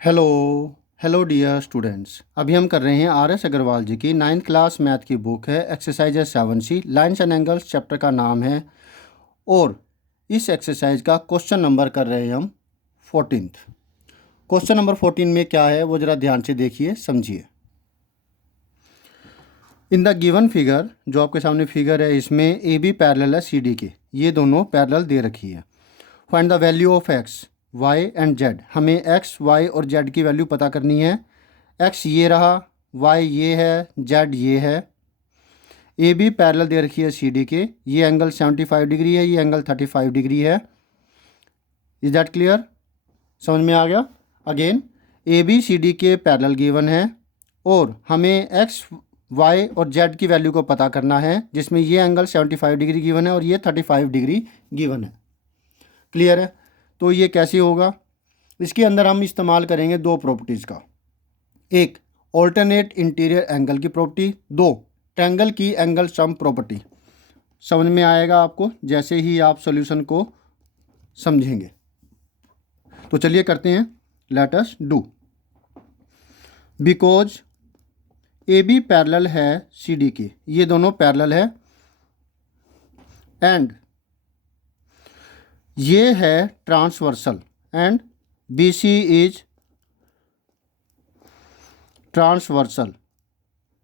Hello hello dear students. अभी हम कर रहे हैं आर एस अग्रवाल जी की 9th क्लास मैथ की बुक है exercise 7C lines and angles, chapter का नाम है। और इस एक्सरसाइज का क्वेश्चन नंबर कर रहे हैं हम 14th। क्वेश्चन नंबर 14 में क्या है वो ज़रा ध्यान से देखिए, समझिए। इन द गिवन फिगर, जो आपके सामने फिगर है, इसमें ए बी पैरेलल है सी डी के, ये दोनों पैरेलल दे रखी है। Find the value of X Y and Z. हमें एक्स वाई और जेड की वैल्यू पता करनी है। एक्स ये रहा, वाई ये है, जेड ये है। ए बी पैरेलल दे रखी है सी डी के, ये एंगल 75 डिग्री है, ये एंगल 35 डिग्री है। Is that clear? समझ में आ गया? Again, A B C D के पैरेलल गिवन है और हमें एक्स वाई और जेड की वैल्यू को पता करना है, जिसमें ये एंगल 75 डिग्री गिवन है और ये 35 डिग्री गिवन है। क्लियर है? तो ये कैसे होगा? इसके अंदर हम इस्तेमाल करेंगे दो प्रॉपर्टीज़ का। एक, ऑल्टरनेट इंटीरियर एंगल की प्रॉपर्टी। दो, ट्रायंगल की एंगल सम प्रॉपर्टी। समझ में आएगा आपको जैसे ही आप सॉल्यूशन को समझेंगे। तो चलिए करते हैं। Let us do. Because A B parallel है सी डी के, ये दोनों पैरेलल है, एंड ये है transversal, and B C is transversal.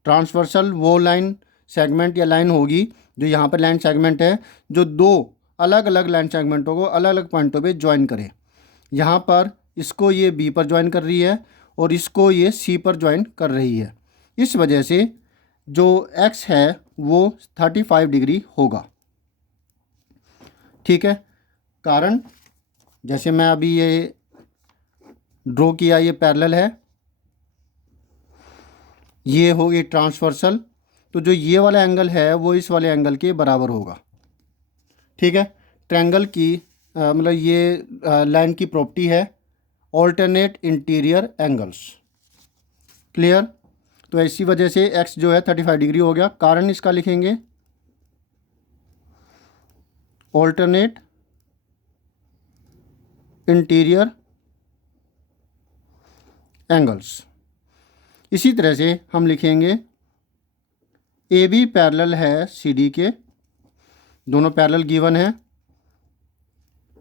Transversal वो लाइन सेगमेंट या लाइन होगी जो यहाँ पर लाइन सेगमेंट है, जो दो अलग अलग लाइन सेगमेंटों को अलग अलग पॉइंटों पे ज्वाइन करे। यहाँ पर इसको ये बी पर ज्वाइन कर रही है और इसको ये सी पर ज्वाइन कर रही है। इस वजह से जो एक्स है वो 35 डिग्री होगा। ठीक है? कारण जैसे मैं अभी ये ड्रॉ किया, ये पैरेलल है, ये होगी ट्रांसवर्सल, तो जो ये वाला एंगल है वो इस वाले एंगल के बराबर होगा। ठीक है? ट्रायंगल की मतलब ये लाइन की प्रॉपर्टी है ऑल्टरनेट इंटीरियर एंगल्स। क्लियर? तो इसी वजह से एक्स जो है 35 डिग्री हो गया। कारण इसका लिखेंगे ऑल्टरनेट इंटीरियर एंगल्स। इसी तरह से हम लिखेंगे ए बी पैरेलल है सी डी के, दोनों पैरेलल गिवन है,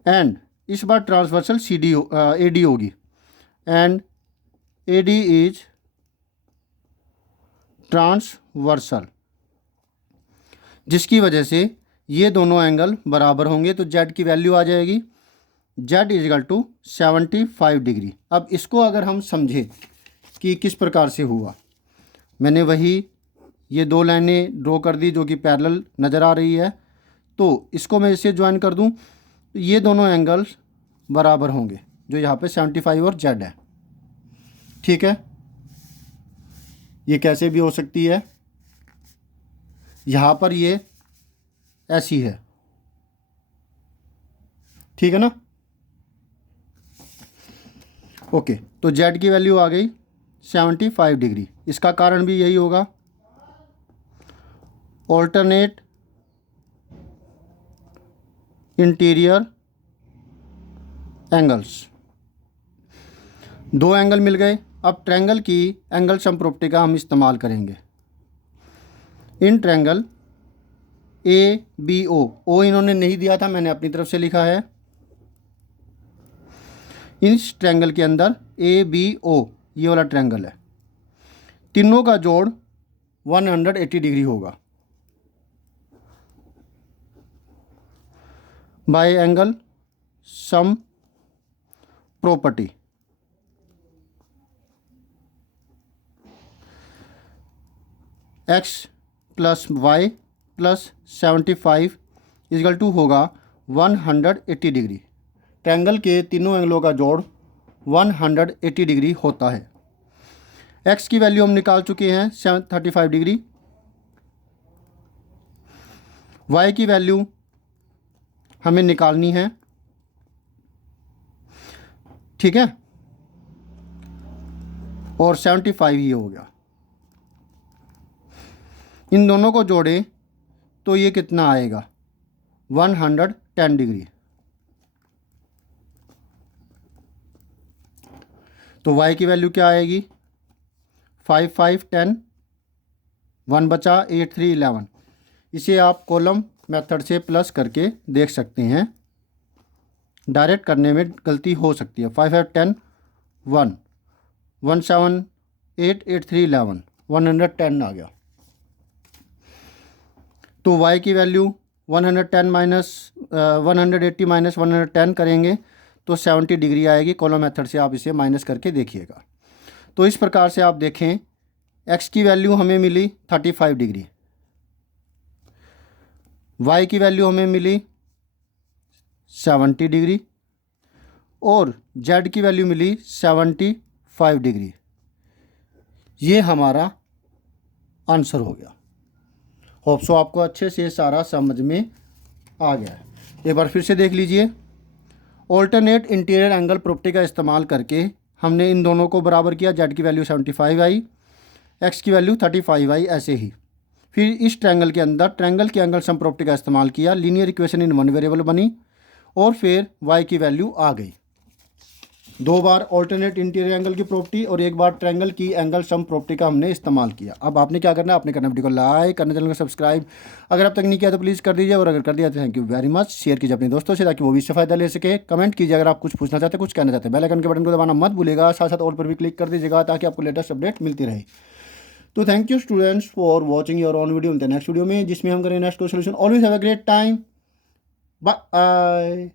एंड इस बार transversal C D A D होगी, and A D is transversal, जिसकी वजह से ये दोनों एंगल बराबर होंगे। तो जेड की वैल्यू आ जाएगी जेड इजकल टू 75 डिग्री। अब इसको अगर हम समझें कि किस प्रकार से हुआ, मैंने वही ये दो लाइनें ड्रॉ कर दी जो कि पैरेलल नज़र आ रही है, तो इसको मैं इससे ज्वाइन कर दूं तो ये दोनों एंगल्स बराबर होंगे, जो यहाँ पे 75 और जेड है। ठीक है? ये कैसे भी हो सकती है, यहाँ पर ये ऐसी है। ठीक है ना? ओके, तो जेड की वैल्यू आ गई 75 डिग्री। इसका कारण भी यही होगा, ऑल्टरनेट इंटीरियर एंगल्स। दो एंगल मिल गए। अब ट्रायंगल की एंगल सम प्रॉपर्टी का हम इस्तेमाल करेंगे। In triangle A B O इन्होंने नहीं दिया था, मैंने अपनी तरफ से लिखा है। इस ट्रायंगल के अंदर ए बी ओ ये वाला ट्रायंगल है, तीनों का जोड़ 180 डिग्री होगा by angle sum property. X plus Y plus 75 equal to होगा 180 डिग्री। ट्रायंगल के तीनों एंगलों का जोड़ 180 डिग्री होता है। एक्स की वैल्यू हम निकाल चुके हैं 35 डिग्री। वाई की वैल्यू हमें निकालनी है। ठीक है? और 75 ही हो गया। इन दोनों को जोड़ें तो ये कितना आएगा, 110 डिग्री। तो y की वैल्यू क्या आएगी, 5 5 10, 1 बचा, 8 3 11। इसे आप कॉलम मेथड से प्लस करके देख सकते हैं, डायरेक्ट करने में गलती हो सकती है। 5 5 10, 1 1 7 8 8 3 11, 110 आ गया। तो y की वैल्यू 110 माइनस 180 माइनस 110 करेंगे तो 70 डिग्री आएगी। कॉलम मेथड से आप इसे माइनस करके देखिएगा। तो इस प्रकार से आप देखें, x की वैल्यू हमें मिली 35 डिग्री, y की वैल्यू हमें मिली 70 डिग्री और z की वैल्यू मिली 75 डिग्री। ये हमारा आंसर हो गया। होप सो आपको अच्छे से सारा समझ में आ गया है। एक बार फिर से देख लीजिए। ऑल्टरनेट इंटीरियर एंगल प्रॉपर्टी का इस्तेमाल करके हमने इन दोनों को बराबर किया। जेड की वैल्यू 75 आई, एक्स की वैल्यू 35 आई, ऐसे ही। फिर इस ट्रायंगल के अंदर ट्रायंगल की एंगल सम प्रॉपर्टी का इस्तेमाल किया, linear equation in one variable बनी और फिर वाई की वैल्यू आ गई। 2 बार ऑल्टरनेट इंटीरियर एंगल की प्रॉपर्टी और 1 बार ट्रायंगल की एंगल सम प्रॉपर्टी का हमने इस्तेमाल किया। अब आपने क्या करना है, आपने करना वीडियो को लाइक करना, चैनल को सब्सक्राइब अगर अब तक नहीं किया तो प्लीज़ कर दीजिए, और अगर कर दिया तो thank you very much. Share कीजिए अपने दोस्तों से ताकि वो भी इससे फ़ायदा ले सके। कमेंट कीजिए अगर आप कुछ पूछना चाहते हैं, कुछ कहना चाहते हैं। बेल आइकन के बटन को दबाना मत भूलिएगा, साथ साथ ऑल पर भी क्लिक कर दीजिएगा ताकि आपको लेटेस्ट अपडेट मिलती रहे। तो thank you students for watching your on video. In the next video में जिसमें हम करेंगे next solution. Always have a great time. Bye.